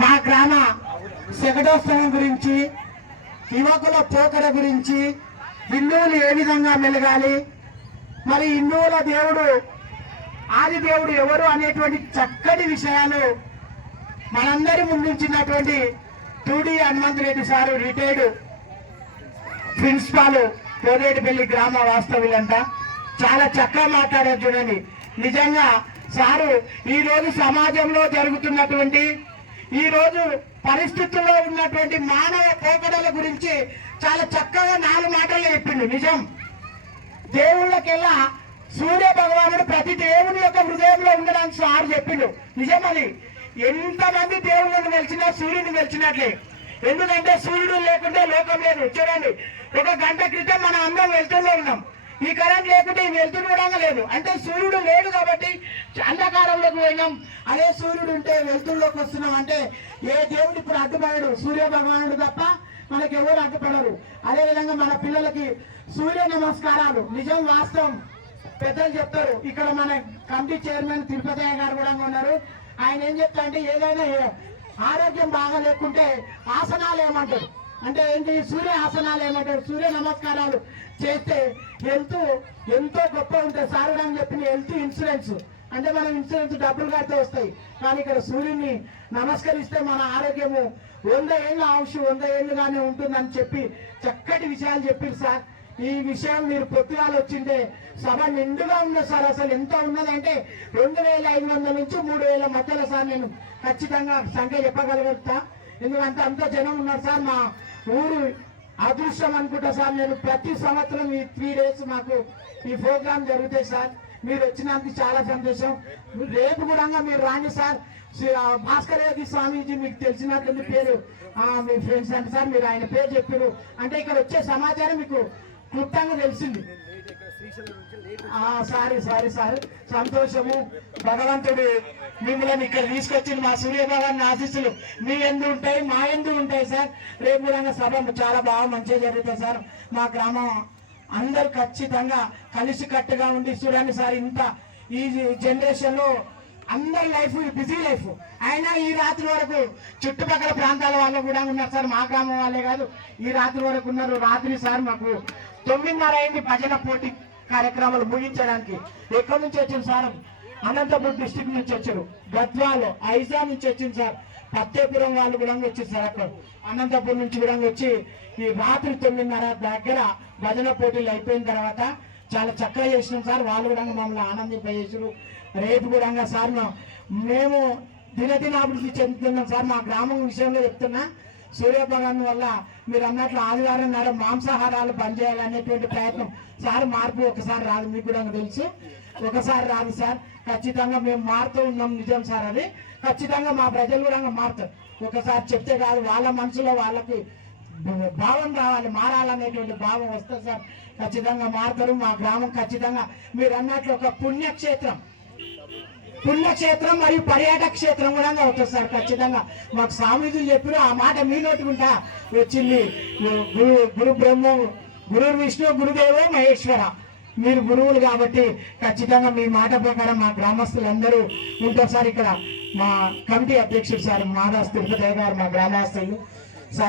మా గ్రామ శకటోత్సవం గురించి, యువకుల పోకడ గురించి, హిందువులు ఏ విధంగా మెలగాలి, మరి హిందువుల దేవుడు ఆది దేవుడు ఎవరు అనేటువంటి చక్కటి విషయాలు మనందరి ముందుంచినటువంటి టూడి హనుమంతరెడ్డి సారు, రిటైర్డ్ ప్రిన్సిపాల్, కోరేటిపల్లి గ్రామ వాస్తవ్యులంతా చాలా చక్కగా మాట్లాడారు. చూడండి, నిజంగా సారు ఈ రోజు సమాజంలో జరుగుతున్నటువంటి, ఈ రోజు పరిస్థితుల్లో ఉన్నటువంటి మానవ పోకడల గురించి చాలా చక్కగా 4 మాటలు చెప్పిండు. నిజం, దేవుళ్ళకెల్లా సూర్య భగవానుడు ప్రతి దేవుని యొక్క హృదయంలో ఉండడానికి సారు చెప్పిండు. నిజం, అది ఎంతమంది దేవుళ్ళని వెలిచినా సూర్యుని వెలిచినట్లే. ఎందుకంటే సూర్యుడు లేకుంటే లోకం లేదు. చూడండి, 1 గంట క్రితం మనం అందరం వెళ్తూనే ఉన్నాం. ఈ కరెంట్ లేకుంటే ఈ వెళ్తురు కూడా లేదు. అంటే సూర్యుడు లేడు కాబట్టి అంధకారంలోకి పోయినాం. అదే సూర్యుడు ఉంటే వెళ్తుల్లోకి వస్తున్నాం. అంటే ఏ దేవుడు ఇప్పుడు అడ్డుపడడు, సూర్య భగవానుడు తప్ప మనకి ఎవరు అడ్డుపడరు. అదేవిధంగా మన పిల్లలకి సూర్య నమస్కారాలు. నిజం, వాస్తవం పెద్దలు చెప్తారు. ఇక్కడ మన కమిటీ చైర్మన్ తిరుపతి గారు కూడా ఉన్నారు. ఆయన ఏం చెప్తా అంటే, ఏదైనా ఆరోగ్యం బాగా లేకుంటే ఆసనాలు ఏమంటారు అంటే ఏంటి, సూర్య ఆసనాలు ఏమంటారు, సూర్య నమస్కారాలు చేస్తే హెల్త్ ఎంతో గొప్ప ఉంటుంది. సార్ అని చెప్పిన హెల్త్ ఇన్సూరెన్స్ అంటే మనం ఇన్సూరెన్స్ డబ్బులు కడితే వస్తాయి. కానీ ఇక్కడ సూర్యుని నమస్కరిస్తే మన ఆరోగ్యము 100 ఏళ్ళ ఆయుష్ 100 ఏళ్ళుగానే ఉంటుందని చెప్పి చక్కటి విషయాలు చెప్పారు సార్. ఈ విషయం మీరు పొత్తుగాలు వచ్చింటే సభ నిండుగా ఉంది సార్. అసలు ఎంత ఉన్నదంటే 2500 నుంచి 3000 మధ్యలో సార్. నేను ఖచ్చితంగా సంఖ్య చెప్పగలుగుతా, ఎందుకంటే అంత జనం ఉన్నారు సార్. మా ఊరు అదృష్టం అనుకుంటా సార్. నేను ప్రతి సంవత్సరం ఈ 3 డేస్ మాకు ఈ ప్రోగ్రామ్ జరుగుతాయి సార్. మీరు వచ్చినందుకు చాలా సంతోషం. రేపు కూడా మీరు రాండి సార్. భాస్కర్ రెడ్డి స్వామీజీ మీకు తెలిసినట్టుంది పేరు, మీ ఫ్రెండ్స్ అంటే సార్ మీరు ఆయన పేరు చెప్పారు అంటే ఇక్కడ వచ్చే సమాచారం మీకు క్లుప్తంగా తెలిసింది. సారీ సంతోషము. భగవంతుడు మిమ్మల్ని ఇక్కడ తీసుకొచ్చింది. మా సూర్య భగవాన్ ఆశీస్సులు మీ ఎందు ఉంటాయి, మా ఎందు ఉంటాయి సార్. రేపు కూడా సభ చాలా బాగా మంచిగా జరుగుతుంది సార్. మా గ్రామం అందరు ఖచ్చితంగా కలిసి కట్టుగా ఉండి చూడండి సార్. ఇంత ఈ జనరేషన్ లో అందరి లైఫ్ బిజీ లైఫ్ అయినా ఈ రాత్రి వరకు చుట్టుపక్కల ప్రాంతాల వాళ్ళు కూడా ఉన్నారు సార్. మా గ్రామం వాళ్ళే కాదు, ఈ రాత్రి వరకు ఉన్నారు. రాత్రి సార్ మాకు 9:30 అయింది భజన పోటీ కార్యక్రమాలు ముగించడానికి. ఎక్కడి నుంచి వచ్చింది సార్? అనంతపురం డిస్టిక్ నుంచి వచ్చారు, గద్వాల్ ఐజా నుంచి వచ్చింది సార్. పత్తేపురం వాళ్ళు కూడా వచ్చారు సార్. అక్కడ అనంతపురం నుంచి కూడా వచ్చి ఈ రాత్రి 9:30 దగ్గర భజన పోటీలు అయిపోయిన తర్వాత చాలా చక్కగా చేసినాం సార్. వాళ్ళు కూడా మమ్మల్ని ఆనందింపజేసారు. రేపు కూడా సార్ మేము దినదినాభివృద్ధి చెందుతున్నాం సార్. మా గ్రామం విషయంలో చెప్తున్నా, సూర్య భగవాన్ వల్ల మీరు అన్నట్లు ఆదివారం నాడు మాంసాహారాలు బంద్ చేయాలనేటువంటి ప్రయత్నం సార్. మార్పు ఒకసారి రాదు, మీకు కూడా తెలుసు, ఒకసారి రాదు సార్. ఖచ్చితంగా మేము మారుతూ ఉన్నాం. నిజం సార్, అది ఖచ్చితంగా మా ప్రజలు కూడా మారుతారు. ఒకసారి చెప్తే కాదు, వాళ్ళ మనసులో వాళ్ళకి భావం రావాలి, మారాలనేటువంటి భావం వస్తుంది సార్. ఖచ్చితంగా మారుతారు. మా గ్రామం ఖచ్చితంగా మీరు అన్నట్లు ఒక పుణ్యక్షేత్రం మరియు పర్యాటక క్షేత్రం కూడా అవుతుంది సార్. ఖచ్చితంగా మాకు స్వామీజీలు చెప్పిన ఆ మాట మీ నోటుకుంటా వచ్చింది. గురు బ్రహ్మ, గురు విష్ణు, గురుదేవో మహేశ్వర. మీరు గురువులు కాబట్టి ఖచ్చితంగా మీ మాట ప్రకారం మా గ్రామస్తులందరూ ఉంటారు సార్. ఇక్కడ మా కమిటీ అధ్యక్షుడు సార్ మాదాస్ తిరుపతి గారు, మా గ్రామస్తులు